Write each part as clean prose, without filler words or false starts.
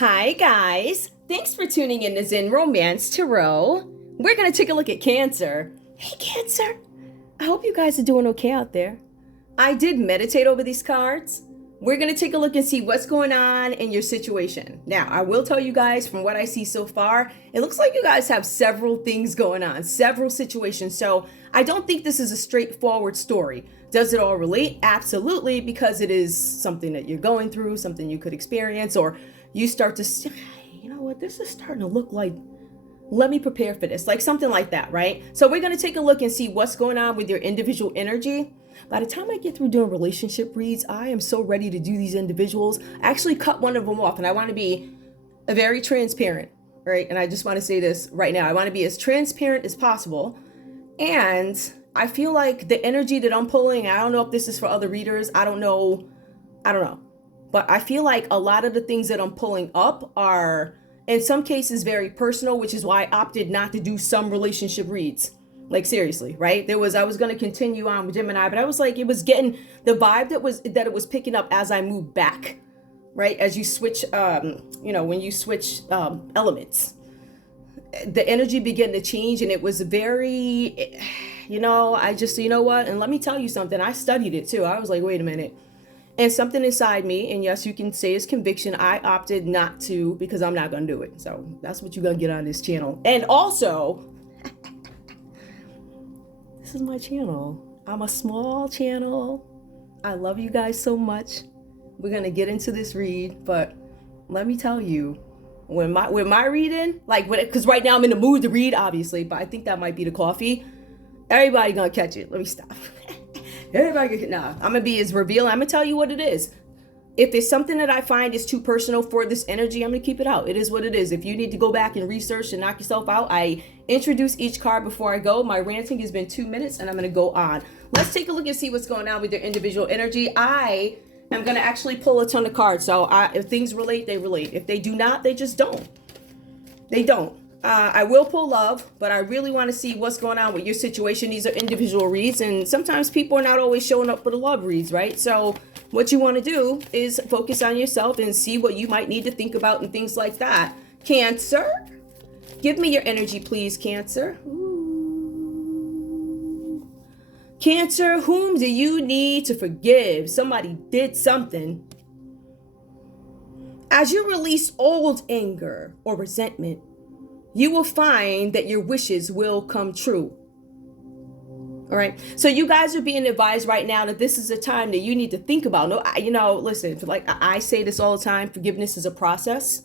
Hi guys, thanks for tuning in to Zen Romance Tarot. We're going to take a look at Cancer. Hey Cancer, I hope you guys are doing okay out there. I did meditate over these cards. We're going to take a look and see what's going on in your situation. Now, I will tell you guys from what I see so far, it looks like you guys have several things going on, several situations. So I don't think this is a straightforward story. Does it all relate? Absolutely, because it is something that you're going through, something you could experience, or you start to say, you know what, this is starting to look like, let me prepare for this, like something like that, right? So we're going to take a look and see what's going on with your individual energy. By the time I get through doing relationship reads, I am so ready to do these individuals. I actually cut one of them off, and I want to be very transparent, right? And I just want to say this right now. I want to be as transparent as possible. And I feel like the energy that I'm pulling, I don't know if this is for other readers. I don't know. But I feel like a lot of the things that I'm pulling up are, in some cases, very personal, which is why I opted not to do some relationship reads. Like seriously, right? I was going to continue on with Gemini, but I was like, it was getting the vibe that it was picking up as I moved back, right? As you switch, when you switch elements, the energy began to change, and it was very, and let me tell you something. I studied it too. I was like, wait a minute. And something inside me, and yes, you can say it's conviction, I opted not to because I'm not going to do it. So that's what you're going to get on this channel. And also, this is my channel. I'm a small channel. I love you guys so much. We're going to get into this read, but let me tell you, when my reading, because right now I'm in the mood to read, obviously, but I think that might be the coffee. Everybody going to catch it. Let me stop. I'm gonna be as revealing. I'm gonna tell you what it is. If it's something that I find is too personal for this energy, I'm gonna keep it out. It is what it is. If you need to go back and research and knock yourself out, I introduce each card before I go. My ranting has been 2 minutes, and I'm gonna go on. Let's take a look and see what's going on with your individual energy. I am gonna actually pull a ton of cards. So if things relate, they relate. If they do not, they just don't. They don't. I will pull love, but I really want to see what's going on with your situation. These are individual reads, and sometimes people are not always showing up for the love reads, right? So what you want to do is focus on yourself and see what you might need to think about and things like that. Cancer, give me your energy, please, Cancer. Ooh. Cancer, whom do you need to forgive? Somebody did something. As you release old anger or resentment, you will find that your wishes will come true. All right. So you guys are being advised right now that this is a time that you need to think about. Listen, like I say this all the time, forgiveness is a process.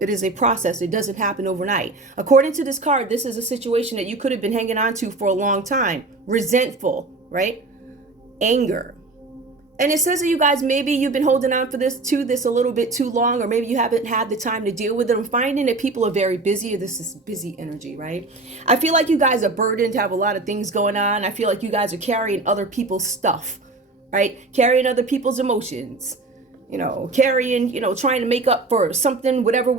It is a process. It doesn't happen overnight. According to this card, this is a situation that you could have been hanging on to for a long time. Resentful, right? Anger. And it says that you guys, maybe you've been holding on to this a little bit too long, or maybe you haven't had the time to deal with it. I'm finding that people are very busy. This is busy energy, right? I feel like you guys are burdened, have a lot of things going on. I feel like you guys are carrying other people's stuff, right? Carrying other people's emotions, trying to make up for something, whatever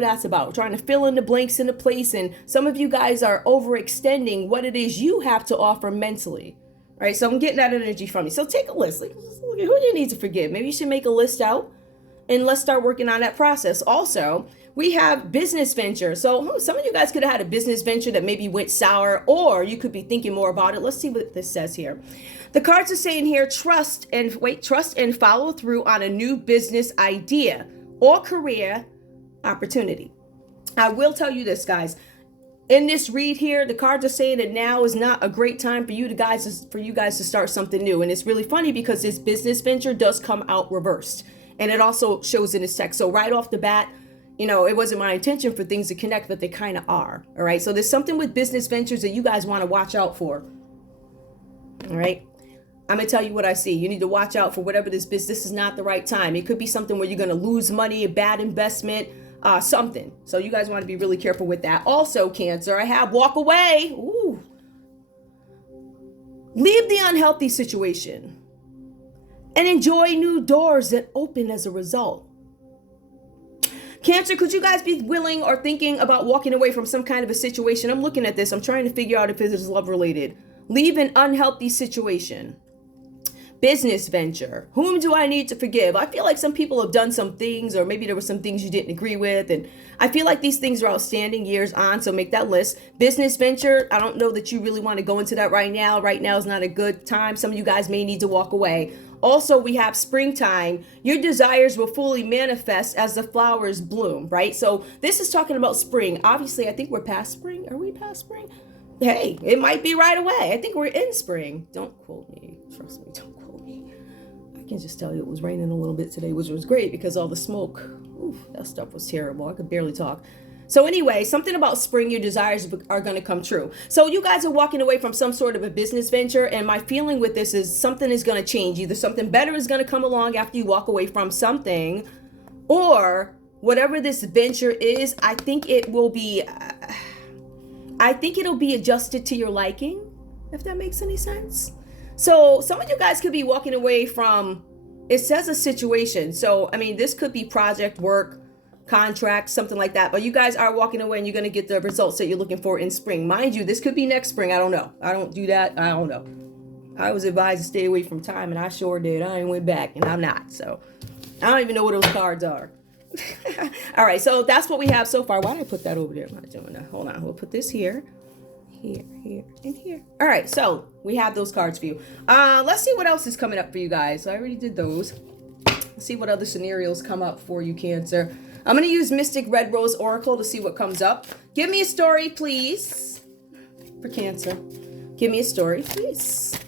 that's about, trying to fill in the blanks in the place. And some of you guys are overextending what it is you have to offer mentally. All right, so I'm getting that energy from you. So take a list. Look at who you need to forgive. Maybe you should make a list out, and let's start working on that process. Also, we have business venture. So some of you guys could have had a business venture that maybe went sour, or you could be thinking more about it. Let's see what this says here. The cards are saying here, trust and follow through on a new business idea or career opportunity. I will tell you this, guys. In this read here, the cards are saying that now is not a great time for you guys to start something new. And it's really funny because this business venture does come out reversed. And it also shows in this text. So right off the bat, it wasn't my intention for things to connect, but they kind of are. All right. So there's something with business ventures that you guys want to watch out for. All right. I'm going to tell you what I see. You need to watch out for whatever this is not the right time. It could be something where you're going to lose money, a bad investment, something. So you guys want to be really careful with that. Also, Cancer, I have walk away. Ooh. Leave the unhealthy situation and enjoy new doors that open as a result. Cancer, could you guys be willing or thinking about walking away from some kind of a situation? I'm looking at this. I'm trying to figure out if it is love related. Leave an unhealthy situation. Business venture. Whom do I need to forgive? I feel like some people have done some things, or maybe there were some things you didn't agree with. And I feel like these things are outstanding years on. So make that list. Business venture. I don't know that you really want to go into that right now. Right now is not a good time. Some of you guys may need to walk away. Also, we have springtime. Your desires will fully manifest as the flowers bloom, right? So this is talking about spring. Obviously, I think we're past spring. Are we past spring? Hey, it might be right away. I think we're in spring. Don't quote me. Trust me, don't quote me. I can just tell you it was raining a little bit today, which was great because all the smoke, that stuff was terrible. I could barely talk. So anyway, something about spring, your desires are going to come true. So you guys are walking away from some sort of a business venture. And my feeling with this is something is going to change. Either something better is going to come along after you walk away from something, or whatever this venture is, I think it'll be adjusted to your liking, if that makes any sense. So some of you guys could be walking away from, it says a situation. So, I mean, this could be project work, contract, something like that. But you guys are walking away and you're going to get the results that you're looking for in spring. Mind you, this could be next spring. I don't know. I don't do that. I don't know. I was advised to stay away from time, and I sure did. I ain't went back, and I'm not. So I don't even know what those cards are. All right. So that's what we have so far. Why did I put that over there? I'm not doing that. Hold on. We'll put this here, here, and here. All right. So we have those cards for you. Let's see what else is coming up for you guys. I already did those. Let's see what other scenarios come up for you, Cancer. I'm going to use Mystic Red Rose Oracle to see what comes up. Give me a story, please, for Cancer. Give me a story, please.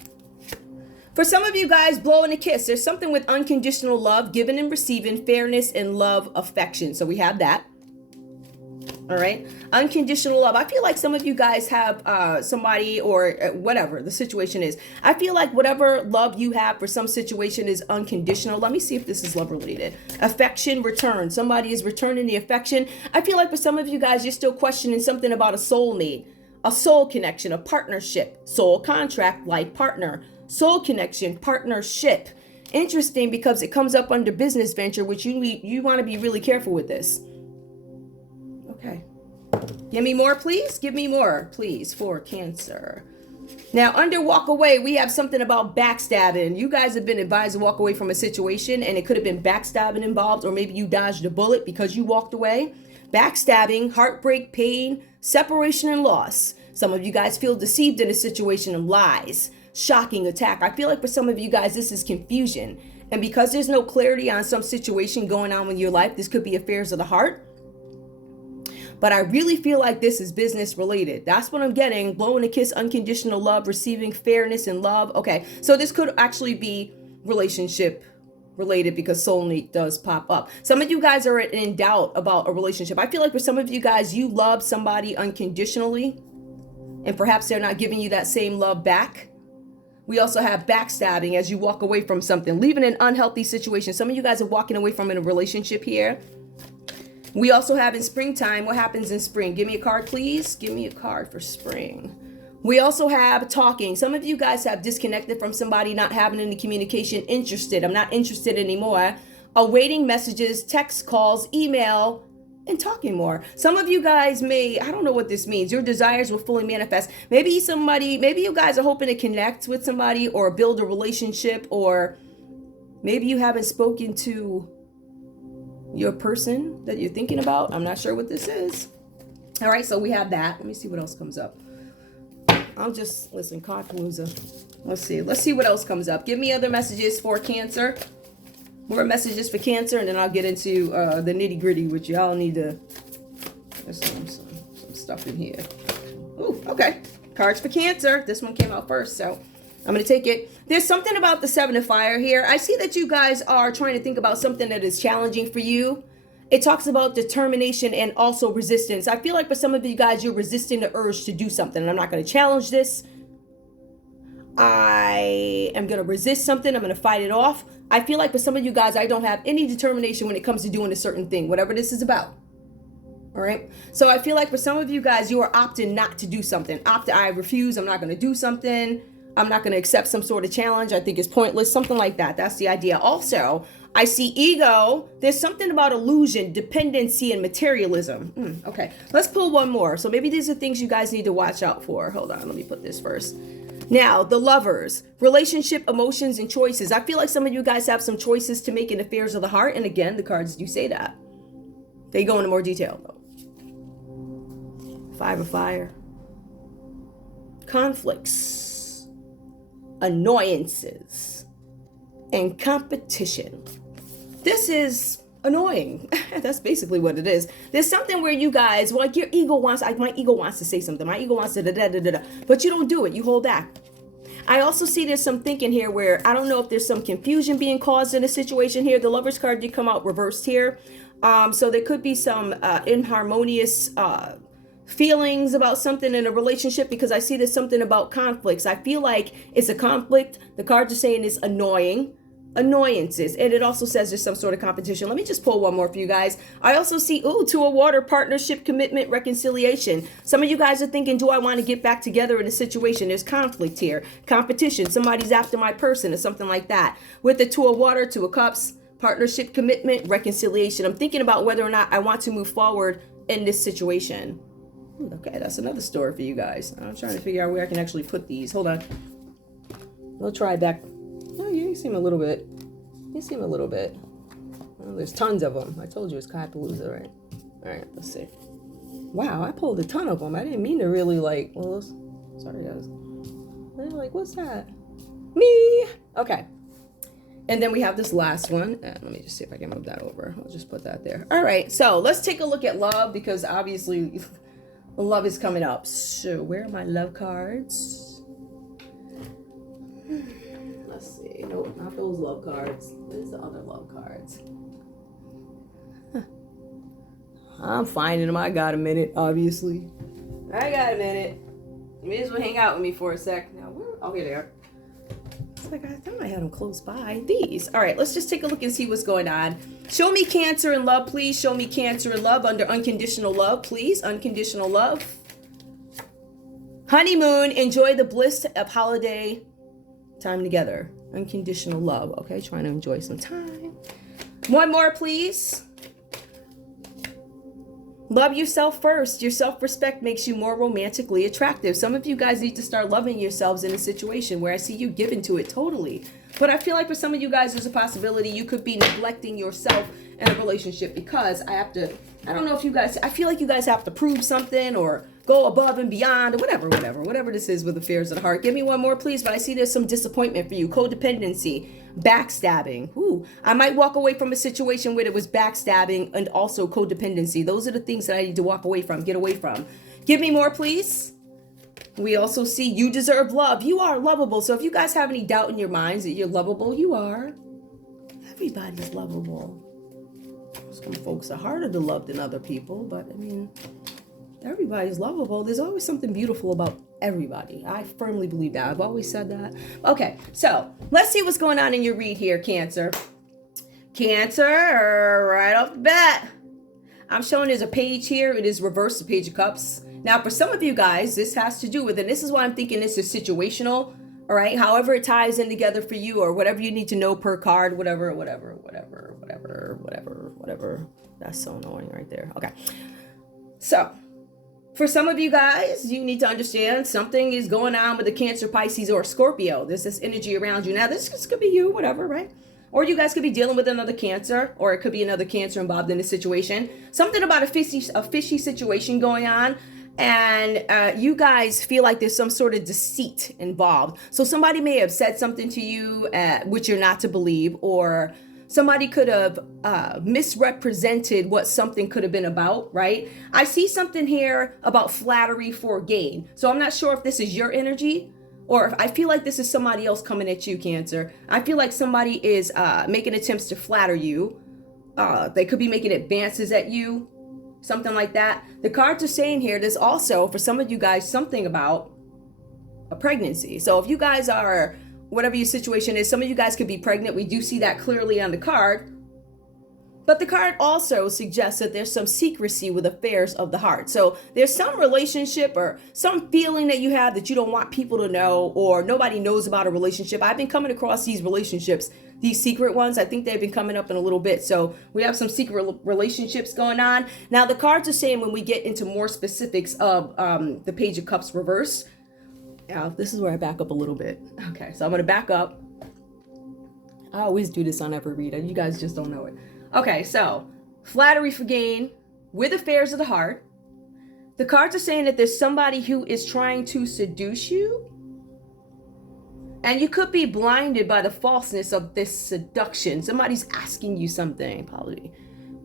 For some of you guys, blowing a kiss. There's something with unconditional love, giving and receiving, fairness, and love, affection. So we have that. All right. Unconditional love. I feel like some of you guys have somebody, or whatever the situation is. I feel like whatever love you have for some situation is unconditional. Let me see if this is love related. Affection, return. Somebody is returning the affection. I feel like for some of you guys, you're still questioning something about a soulmate, a soul connection, a partnership, soul contract, life partner, soul connection, partnership. Interesting, because it comes up under business venture, which you want to be really careful with this. Okay. Give me more, please. Give me more, please, for Cancer. Now, under walk away, we have something about backstabbing. You guys have been advised to walk away from a situation, and it could have been backstabbing involved, or maybe you dodged a bullet because you walked away. Backstabbing, heartbreak, pain, separation, and loss. Some of you guys feel deceived in a situation of lies, shocking attack. I feel like for some of you guys, this is confusion. And because there's no clarity on some situation going on in your life, this could be affairs of the heart. But I really feel like this is business related. That's what I'm getting. Blowing a kiss, unconditional love, receiving fairness and love. Okay, so this could actually be relationship related because soulmate does pop up. Some of you guys are in doubt about a relationship. I feel like for some of you guys, you love somebody unconditionally, and perhaps they're not giving you that same love back. We also have backstabbing as you walk away from something, leaving an unhealthy situation. Some of you guys are walking away from a relationship here. We also have in springtime, what happens in spring? Give me a card, please. Give me a card for spring. We also have talking. Some of you guys have disconnected from somebody, not having any communication, interested. I'm not interested anymore. Awaiting messages, text calls, email, and talking more. Some of you guys may, I don't know what this means. Your desires will fully manifest. Maybe you guys are hoping to connect with somebody or build a relationship, or maybe you haven't spoken to your person that you're thinking about. I'm not sure what this is. All right, so we have that. Let me see what else comes up. I'll just listen, Cardpalooza. Let's see what else comes up. Give me other messages for Cancer. More messages for Cancer, and then I'll get into the nitty gritty, which y'all need to. There's some stuff in here. Ooh, okay. Cards for Cancer. This one came out first, so I'm going to take it. There's something about the Seven of Fire here. I see that you guys are trying to think about something that is challenging for you. It talks about determination and also resistance. I feel like for some of you guys, you're resisting the urge to do something. And I'm not going to challenge this. I am going to resist something. I'm going to fight it off. I feel like for some of you guys, I don't have any determination when it comes to doing a certain thing, whatever this is about. All right. So I feel like for some of you guys, you are opting not to do something. I refuse. I'm not going to do something. I'm not going to accept some sort of challenge. I think it's pointless. Something like that. That's the idea. Also, I see ego. There's something about illusion, dependency, and materialism. Okay. Let's pull one more. So maybe these are things you guys need to watch out for. Hold on. Let me put this first. Now, the Lovers, relationship, emotions, and choices. I feel like some of you guys have some choices to make in affairs of the heart. And again, the cards do say that. They go into more detail, though. Five of Fire. Conflicts, annoyances, and competition. This is annoying. That's basically what it is. There's something where you guys, well, like your ego wants, like my ego wants to say something. My ego wants to da-da-da-da-da, but you don't do it. You hold back. I also see there's some thinking here where I don't know if there's some confusion being caused in a situation here. The Lover's card did come out reversed here. So there could be some inharmonious feelings about something in a relationship, because I see there's something about conflicts. I feel like it's a conflict. The cards are saying it's annoying. Annoyances, and it also says there's some sort of competition. Let me just pull one more for you guys. I also see Two of Water, partnership, commitment, reconciliation. Some of you guys are thinking, do I want to get back together in a situation? There's conflict here, competition, somebody's after my person or something like that. With the Two of Water, Two of Cups, partnership, commitment, reconciliation. I'm thinking about whether or not I want to move forward in this situation. Okay, that's another story for you guys. I'm trying to figure out where I can actually put these. Hold on. We'll try back. Oh, you seem a little bit. You seem a little bit. Well, there's tons of them. I told you it's Kaipalooza, right? All right, let's see. Wow, I pulled a ton of them. I didn't mean to really like. Well, sorry guys. They're like, what's that? Me. Okay. And then we have this last one. Let me just see if I can move that over. I'll just put that there. All right, so let's take a look at love, because obviously love is coming up. So where are my love cards? Let's see. Nope, not those love cards. There's the other love cards. I'm finding them. I got a minute, obviously. I got a minute. You may as well hang out with me for a sec. Now, where? Oh, here they are. It's like I thought I had them close by. These. All right, let's just take a look and see what's going on. Show me Cancer in love, please. Show me Cancer in love under unconditional love, please. Unconditional love. Honeymoon. Enjoy the bliss of holiday time together. Unconditional love. Okay, trying to enjoy some time. One more, please. Love yourself first. Your self-respect makes you more romantically attractive. Some of you guys need to start loving yourselves in a situation where I see you giving to it totally. But I feel like for some of you guys, there's a possibility you could be neglecting yourself in a relationship, because I don't know if you guys, I feel like you guys have to prove something or go above and beyond, or whatever this is with affairs of the heart. Give me one more, please. But I see there's some disappointment for you. Codependency, backstabbing. Ooh, I might walk away from a situation where there was backstabbing and also codependency. Those are the things that I need to walk away from, get away from. Give me more, please. We also see you deserve love. You are lovable. So if you guys have any doubt in your minds that you're lovable, you are. Everybody's lovable. Some folks are harder to love than other people, but I mean, everybody's lovable. There's always something beautiful about everybody. I firmly believe that. I've always said that. Okay, so let's see what's going on in your read here, Cancer. Cancer, right off the bat, I'm showing there's a page here. It is reversed, the Page of Cups. Now, for some of you guys, this has to do with, and this is why I'm thinking this is situational, all right? However it ties in together for you, or whatever you need to know per card, whatever. That's so annoying right there. Okay. So, for some of you guys, you need to understand something is going on with the Cancer, Pisces, or Scorpio. There's this energy around you. Now, this could be you, whatever, right? Or you guys could be dealing with another Cancer, or it could be another Cancer involved in this situation. Something about a fishy situation going on. And you guys feel like there's some sort of deceit involved. So somebody may have said something to you which you're not to believe, or somebody could have misrepresented what something could have been about, right? I see something here about flattery for gain. So I'm not sure if this is your energy, or if I feel like this is somebody else coming at you, Cancer. I feel like somebody is making attempts to flatter you. They could be making advances at you. Something like that. The cards are saying here, there's also, for some of you guys, something about a pregnancy. So if you guys are, whatever your situation is, some of you guys could be pregnant. We do see that clearly on the card. But the card also suggests that there's some secrecy with affairs of the heart. So there's some relationship or some feeling that you have that you don't want people to know, or nobody knows about a relationship. I've been coming across these relationships, these secret ones. I think they've been coming up in a little bit. So we have some secret relationships going on. Now the cards are saying, when we get into more specifics of the Page of Cups reverse, Now, this is where I back up a little bit. Okay, so I'm going to back up. I always do this on every reader. You guys just don't know it. Okay, so flattery for gain with affairs of the heart. The cards are saying that there's somebody who is trying to seduce you. And you could be blinded by the falseness of this seduction. Somebody's asking you something, probably,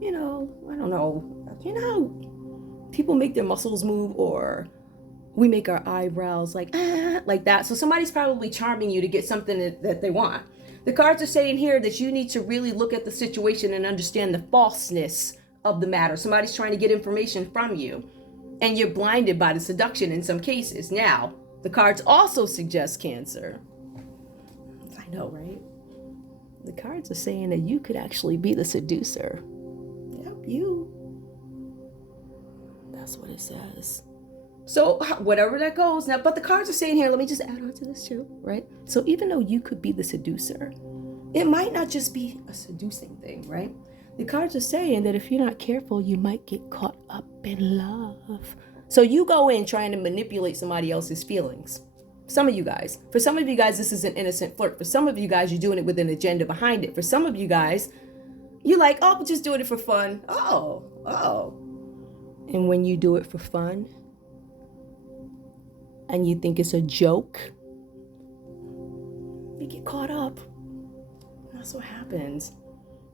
I don't know. People make their muscles move, or we make our eyebrows like that. So somebody's probably charming you to get something that they want. The cards are saying here that you need to really look at the situation and understand the falseness of the matter. Somebody's trying to get information from you, and you're blinded by the seduction in some cases. Now, the cards also suggest Cancer. I know, right? The cards are saying that you could actually be the seducer. Yep, you. That's what it says. So whatever that goes now, but the cards are saying here, let me just add on to this too, right? So even though you could be the seducer, it might not just be a seducing thing, right? The cards are saying that if you're not careful, you might get caught up in love. So you go in trying to manipulate somebody else's feelings. Some of you guys. For some of you guys, this is an innocent flirt. For some of you guys, you're doing it with an agenda behind it. For some of you guys, you're like, oh, I'm just doing it for fun. Oh. And when you do it for fun, and you think it's a joke, you get caught up. That's what happens.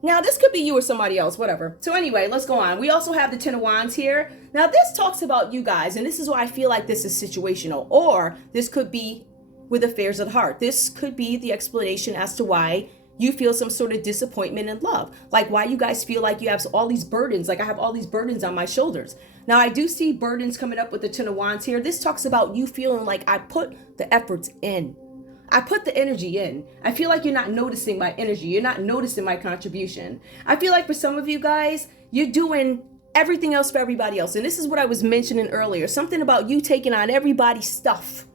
Now, this could be you or somebody else, whatever. So anyway, let's go on. We also have the Ten of Wands here. Now, this talks about you guys, and this is why I feel like this is situational, or this could be with affairs of the heart. This could be the explanation as to why you feel some sort of disappointment in love. Like why you guys feel like you have all these burdens. Like I have all these burdens on my shoulders. Now, I do see burdens coming up with the Ten of Wands here. This talks about you feeling like I put the efforts in. I put the energy in. I feel like you're not noticing my energy. You're not noticing my contribution. I feel like for some of you guys, you're doing everything else for everybody else. And this is what I was mentioning earlier. Something about you taking on everybody's stuff.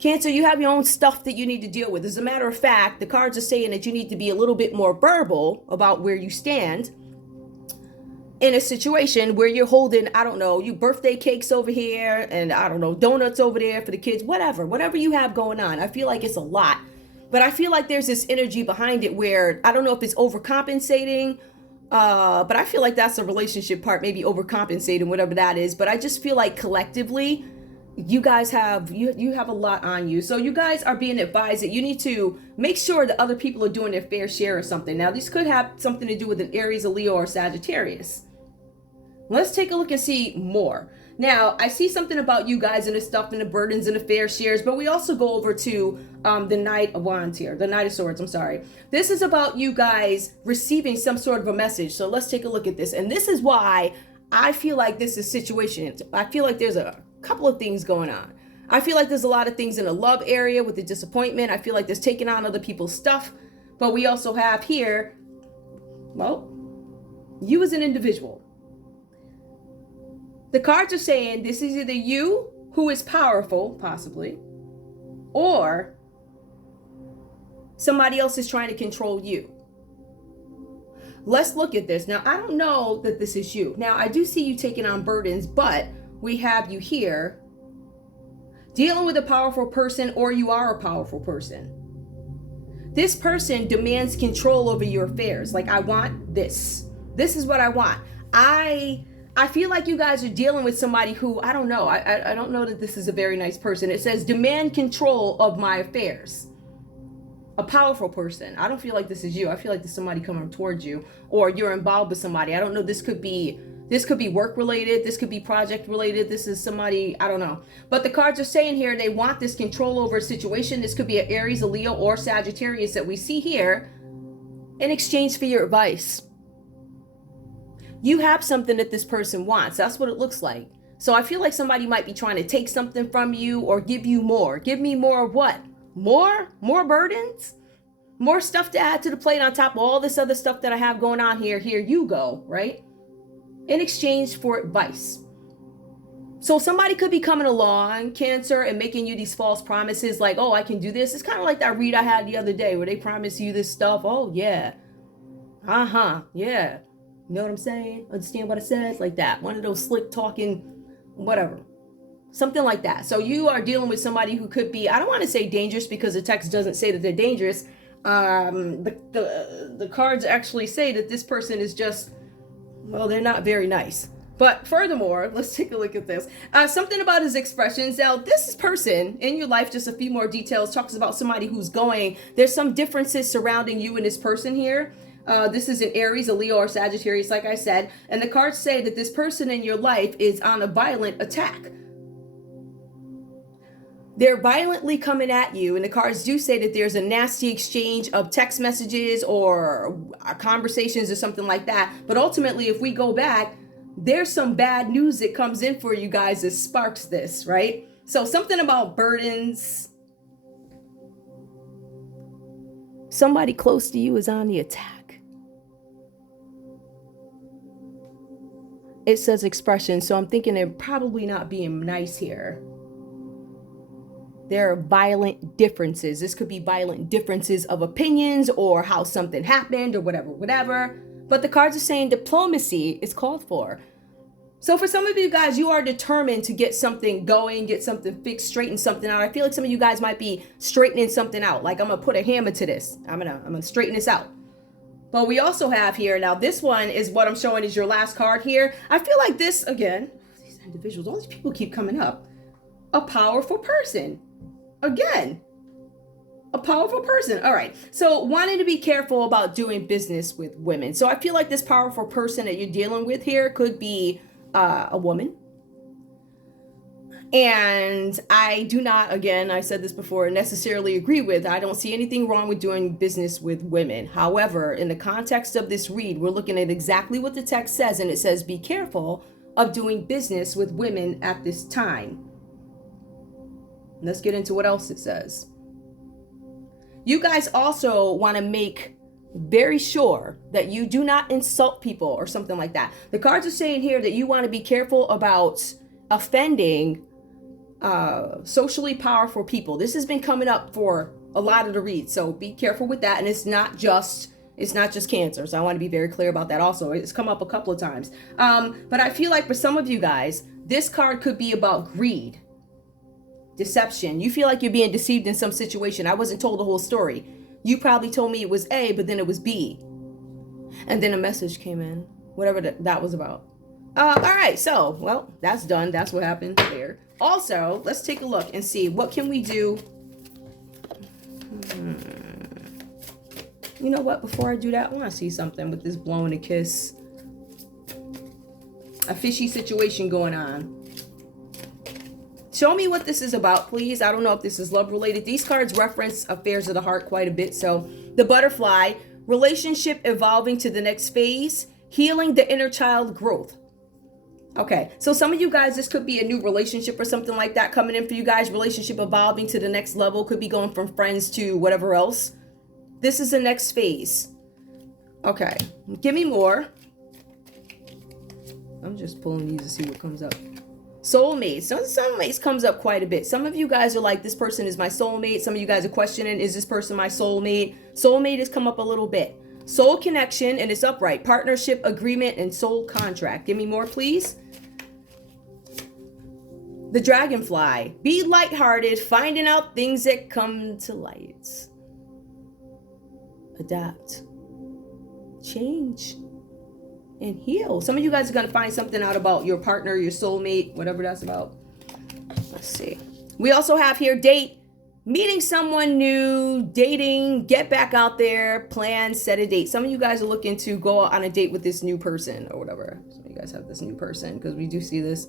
Cancer, you have your own stuff that you need to deal with. As a matter of fact, the cards are saying that you need to be a little bit more verbal about where you stand in a situation where you're holding, I don't know, you birthday cakes over here and I don't know, donuts over there for the kids, whatever you have going on. I feel like it's a lot, but I feel like there's this energy behind it where I don't know if it's overcompensating, but I feel like that's a relationship part, maybe overcompensating, whatever that is. But I just feel like collectively, you guys have you have a lot on you. So you guys are being advised that you need to make sure that other people are doing their fair share or something. Now, this could have something to do with an Aries, a Leo, or Sagittarius. Let's take a look and see more. Now, I see something about you guys and the stuff and the burdens and the fair shares, but we also go over to the Knight of Wands here, the Knight of Swords, I'm sorry. This is about you guys receiving some sort of a message. So let's take a look at this. And this is why I feel like this is situation. I feel like there's a couple of things going on. I feel like there's a lot of things in the love area with the disappointment. I feel like there's taking on other people's stuff. But we also have here, well, you as an individual. The cards are saying this is either you who is powerful, possibly, or somebody else is trying to control you. Let's look at this. Now, I don't know that this is you. Now, I do see you taking on burdens, but we have you here dealing with a powerful person, or you are a powerful person. This person demands control over your affairs. Like, I want this. This is what I want. I feel like you guys are dealing with somebody who, I don't know. I don't know that this is a very nice person. It says demand control of my affairs. A powerful person. I don't feel like this is you. I feel like there's somebody coming towards you, or you're involved with somebody. I don't know. This could be work related. This could be project related. This is somebody, I don't know. But the cards are saying here, they want this control over a situation. This could be an Aries, a Leo, or Sagittarius that we see here in exchange for your advice. You have something that this person wants. That's what it looks like. So I feel like somebody might be trying to take something from you or give you more. Give me more of what? More burdens? More stuff to add to the plate on top of all this other stuff that I have going on here. Here you go, right? In exchange for advice. So somebody could be coming along, Cancer, and making you these false promises like, oh, I can do this. It's kind of like that read I had the other day where they promise you this stuff. Oh, yeah. Yeah. You know what I'm saying? Understand what I said? Like that. One of those slick talking, whatever. Something like that. So you are dealing with somebody who could be, I don't want to say dangerous because the text doesn't say that they're dangerous. The cards actually say that this person is just, well, they're not very nice. But furthermore, let's take a look at this. Something about his expressions. Now, this person in your life, just a few more details, talks about somebody who's going. There's some differences surrounding you and this person here. This is an Aries, a Leo, or Sagittarius, like I said. And the cards say that this person in your life is on a violent attack. They're violently coming at you, and the cards do say that there's a nasty exchange of text messages or conversations or something like that. But ultimately, if we go back, there's some bad news that comes in for you guys that sparks this, right? So something about burdens. Somebody close to you is on the attack. It says expression, so I'm thinking they're probably not being nice here. There are violent differences. This could be violent differences of opinions or how something happened or whatever. But the cards are saying diplomacy is called for. So for some of you guys, you are determined to get something going, get something fixed, straighten something out. I feel like some of you guys might be straightening something out. Like, I'm going to put a hammer to this. I'm going to straighten this out. But we also have here, now this one is what I'm showing is your last card here. I feel like this, again, these individuals, all these people keep coming up. A powerful person. Again, a powerful person. All right. So wanting to be careful about doing business with women. So I feel like this powerful person that you're dealing with here could be a woman. And I do not, again, I said this before, necessarily agree with. I don't see anything wrong with doing business with women. However, in the context of this read, we're looking at exactly what the text says. And it says, be careful of doing business with women at this time. Let's get into what else it says. You guys also want to make very sure that you do not insult people or something like that. The cards are saying here that you want to be careful about offending socially powerful people. This has been coming up for a lot of the reads, so be careful with that. And it's not just Cancer, so I want to be very clear about that also. It's come up a couple of times. But I feel like for some of you guys, this card could be about greed. Deception. You feel like you're being deceived in some situation. I wasn't told the whole story. You probably told me it was A, but then it was B. And then a message came in. Whatever that was about. All right. So, well, that's done. That's what happened there. Also, let's take a look and see what can we do. You know what? Before I do that, I want to see something with this blowing a kiss. A fishy situation going on. Show me what this is about, please. I don't know if this is love related. These cards reference affairs of the heart quite a bit. So the butterfly, relationship evolving to the next phase, healing the inner child growth. Okay, so some of you guys, this could be a new relationship or something like that coming in for you guys. Relationship evolving to the next level. Could be going from friends to whatever else. This is the next phase. Okay, give me more. I'm just pulling these to see what comes up. Soulmates. Soulmates comes up quite a bit. Some of you guys are like, this person is my soulmate. Some of you guys are questioning, is this person my soulmate? Soulmate has come up a little bit. Soul connection, and it's upright. Partnership, agreement, and soul contract. Give me more, please. The dragonfly. Be lighthearted, finding out things that come to light. Adapt. Change. And heal. Some of you guys are going to find something out about your partner, your soulmate, whatever that's about. Let's see. We also have here date, meeting someone new, dating, get back out there, plan, set a date. Some of you guys are looking to go on a date with this new person or whatever. Some of you guys have this new person because we do see this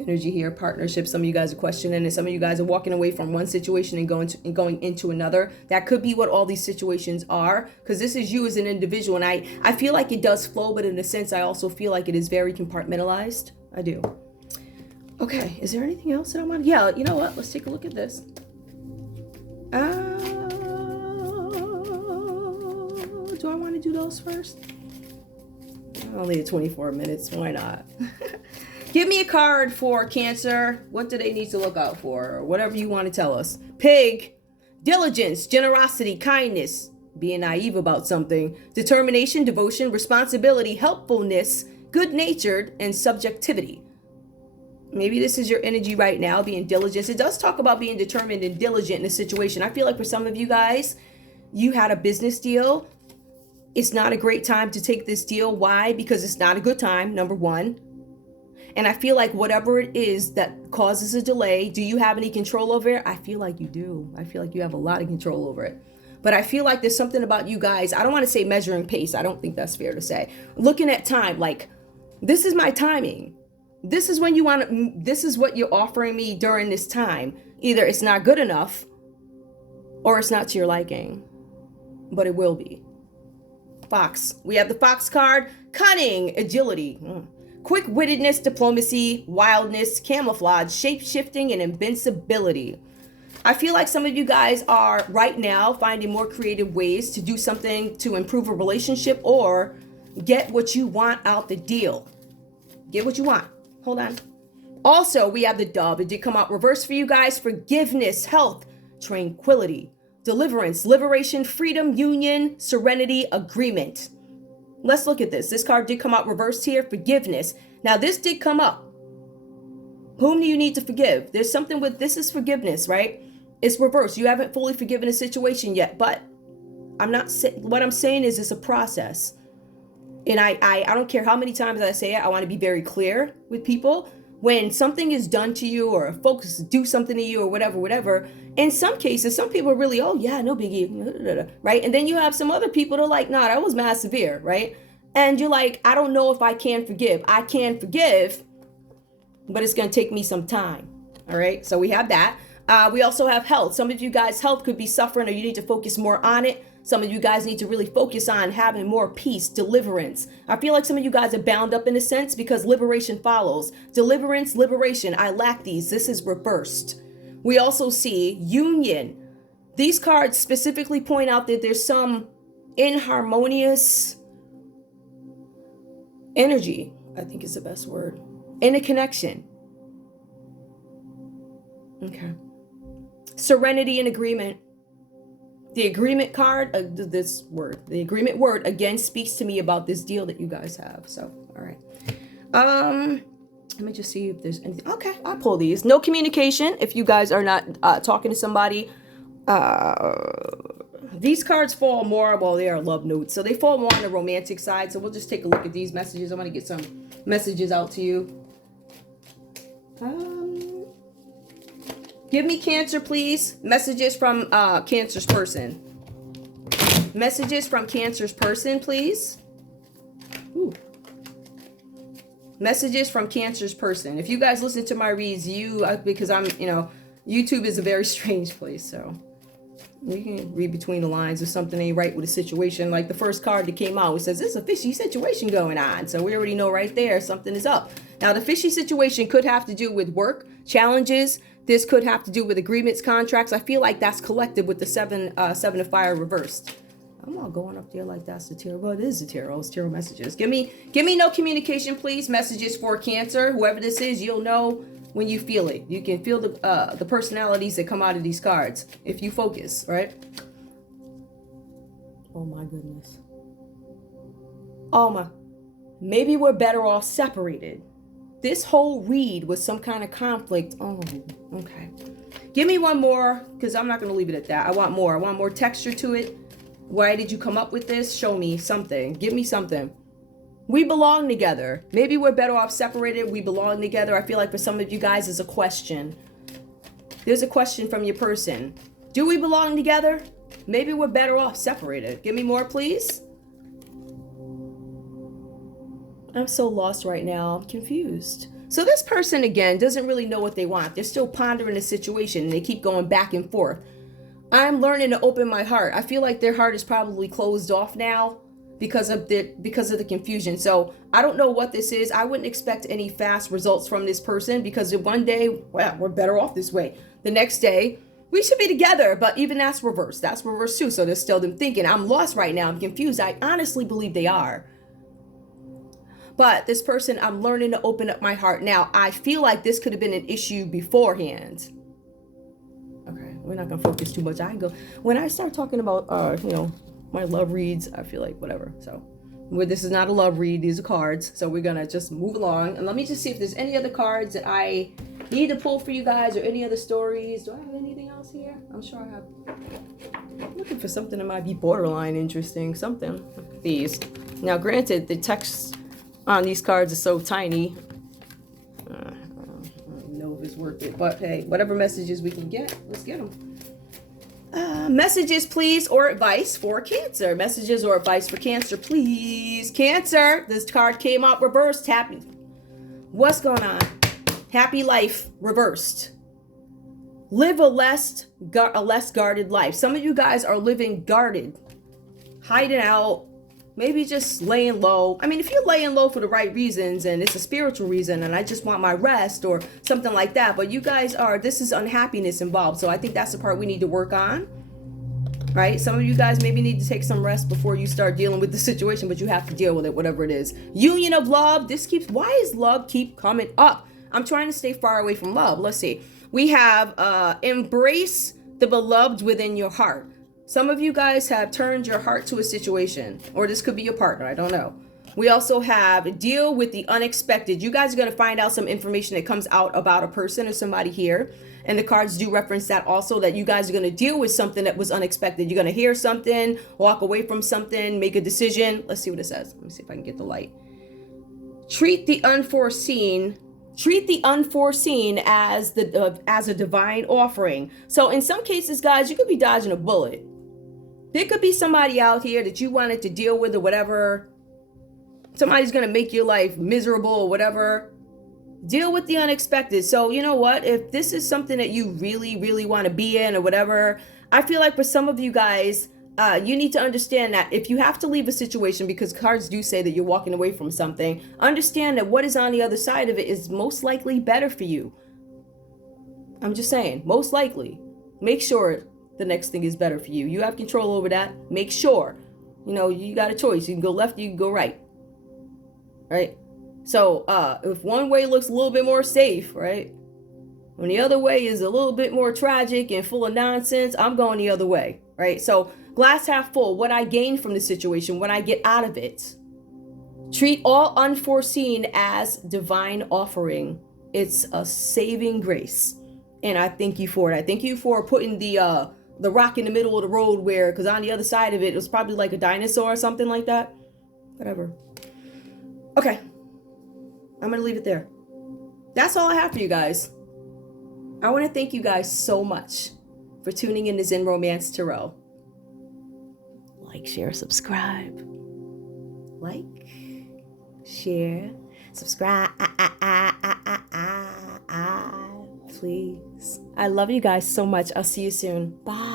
energy here, partnership. Some of you guys are questioning it. Some of you guys are walking away from one situation and going into another. That could be what all these situations are, because this is you as an individual. And I feel like it does flow, but in a sense, I also feel like it is very compartmentalized. I do. Okay, is there anything else that I want? Yeah, you know what? Let's take a look at this. Do I want to do those first? Only 24 minutes. Why not? Give me a card for Cancer. What do they need to look out for? Or whatever you want to tell us. Pig. Diligence, generosity, kindness. Being naive about something. Determination, devotion, responsibility, helpfulness, good-natured, and subjectivity. Maybe this is your energy right now, being diligent. It does talk about being determined and diligent in a situation. I feel like for some of you guys, you had a business deal. It's not a great time to take this deal. Why? Because it's not a good time, number one. And I feel like whatever it is that causes a delay, do you have any control over it? I feel like you do. I feel like you have a lot of control over it. But I feel like there's something about you guys. I don't want to say measuring pace. I don't think that's fair to say. Looking at time, like, this is my timing. This is when you want to, this is what you're offering me during this time. Either it's not good enough or it's not to your liking, but it will be. Fox. We have the Fox card. Cunning, agility, quick-wittedness, diplomacy, wildness, camouflage, shape-shifting, and invincibility. I feel like some of you guys are right now finding more creative ways to do something to improve a relationship or get what you want out the deal. Get what you want. Hold on. Also, we have the Dove. It did come out reverse for you guys. Forgiveness, health, tranquility, deliverance, liberation, freedom, union, serenity, agreement. Let's look at this. This card did come out reversed here. Forgiveness. Now, this did come up. Whom do you need to forgive? There's something with this is forgiveness, right? It's reversed. You haven't fully forgiven a situation yet, but what I'm saying is it's a process. And I don't care how many times I say it. I want to be very clear with people. When something is done to you or folks do something to you or whatever, in some cases, some people are really, oh yeah, no biggie, right? And then you have some other people that are like, nah, that was mad severe, right? And you're like, I don't know if I can forgive. I can forgive, but it's going to take me some time, all right? So we have that. We also have health. Some of you guys' health could be suffering or you need to focus more on it. Some of you guys need to really focus on having more peace, deliverance. I feel like some of you guys are bound up in a sense because liberation follows. Deliverance, liberation. I lack these. This is reversed. We also see union. These cards specifically point out that there's some inharmonious energy, I think is the best word, in a connection. Okay. Serenity and agreement. The agreement card, the agreement word again speaks to me about this deal that you guys have. So, all right. Let me just see if there's anything. Okay, I'll pull these. No communication. If you guys are not talking to somebody, these cards fall more, well, they are love notes. So they fall more on the romantic side. So we'll just take a look at these messages. I want to get some messages out to you. Give me Cancer, please. Messages from Cancer's person. Messages from Cancer's person, please. Ooh. Messages from Cancer's person. If you guys listen to my reads, because I'm, YouTube is a very strange place, so we can read between the lines if something ain't right with a situation. Like the first card that came out, it says, there's a fishy situation going on. So we already know right there something is up. Now, the fishy situation could have to do with work, challenges. This could have to do with agreements, contracts. I feel like that's collected with the seven of fire reversed. I'm not going up there like that's the tarot. Well, it is the tarot. It's tarot messages. Give me no communication, please. Messages for Cancer. Whoever this is, you'll know when you feel it. You can feel the personalities that come out of these cards if you focus, right? Oh my goodness. Oh my. Maybe we're better off separated. This whole read was some kind of conflict. Oh, okay. Give me one more, because I'm not going to leave it at that. I want more. I want more texture to it. Why did you come up with this? Show me something. Give me something. We belong together. Maybe we're better off separated. We belong together. I feel like for some of you guys, there's a question. There's a question from your person. Do we belong together? Maybe we're better off separated. Give me more, please. I'm so lost right now. I'm confused. So this person, again, doesn't really know what they want. They're still pondering the situation and they keep going back and forth. I'm learning to open my heart. I feel like their heart is probably closed off now because of the confusion. So I don't know what this is. I wouldn't expect any fast results from this person because one day, well, we're better off this way. The next day, we should be together. But even that's reversed. That's reversed too. So there's still them thinking, I'm lost right now. I'm confused. I honestly believe they are. But this person, I'm learning to open up my heart. Now, I feel like this could have been an issue beforehand. Okay, we're not going to focus too much. When I start talking about, my love reads, I feel like whatever. So Where this is not a love read, these are cards. So we're gonna just move along. And let me just see if there's any other cards that I need to pull for you guys, or any other stories. Do I have anything else here? I'm sure I have. I'm looking for something that might be borderline interesting. Something. These. Now, granted, the text on these cards is so tiny. I don't know if it's worth it. But hey, whatever messages we can get, let's get them. Messages, please, or advice for Cancer. Messages or advice for Cancer, please. Cancer, this card came out reversed. Happy. What's going on? Happy life reversed. Live a less guarded life. Some of you guys are living guarded, hiding out, maybe just laying low. I mean, if you're laying low for the right reasons and it's a spiritual reason and I just want my rest or something like that, but you guys are, this is unhappiness involved. So I think that's the part we need to work on, right? Some of you guys maybe need to take some rest before you start dealing with the situation, but you have to deal with it, whatever it is. Union of love. Why is love keep coming up? I'm trying to stay far away from love. Let's see. We have embrace the beloved within your heart. Some of you guys have turned your heart to a situation, or this could be your partner. I don't know. We also have deal with the unexpected. You guys are going to find out some information that comes out about a person or somebody here. And the cards do reference that also, that you guys are going to deal with something that was unexpected. You're going to hear something, walk away from something, make a decision. Let's see what it says. Let me see if I can get the light. Treat the unforeseen as a divine offering. So in some cases, guys, you could be dodging a bullet. There could be somebody out here that you wanted to deal with or whatever. Somebody's going to make your life miserable or whatever. Deal with the unexpected. So you know what? If this is something that you really, really want to be in or whatever, I feel like for some of you guys, you need to understand that if you have to leave a situation, because cards do say that you're walking away from something, understand that what is on the other side of it is most likely better for you. I'm just saying, most likely. Make sure the next thing is better for you. You have control over that. Make sure. You know, you got a choice. You can go left, you can go right. Right? So, if one way looks a little bit more safe, right? When the other way is a little bit more tragic and full of nonsense, I'm going the other way, right? So, glass half full, what I gain from the situation, when I get out of it. Treat all unforeseen as divine offering. It's a saving grace. And I thank you for it. I thank you for putting the rock in the middle of the road where, because on the other side of it, it was probably like a dinosaur or something like that. Whatever. Okay. I'm going to leave it there. That's all I have for you guys. I want to thank you guys so much for tuning in to Zen Romance Tarot. Like, share, subscribe. Like, share, subscribe. Please. I love you guys so much. I'll see you soon. Bye.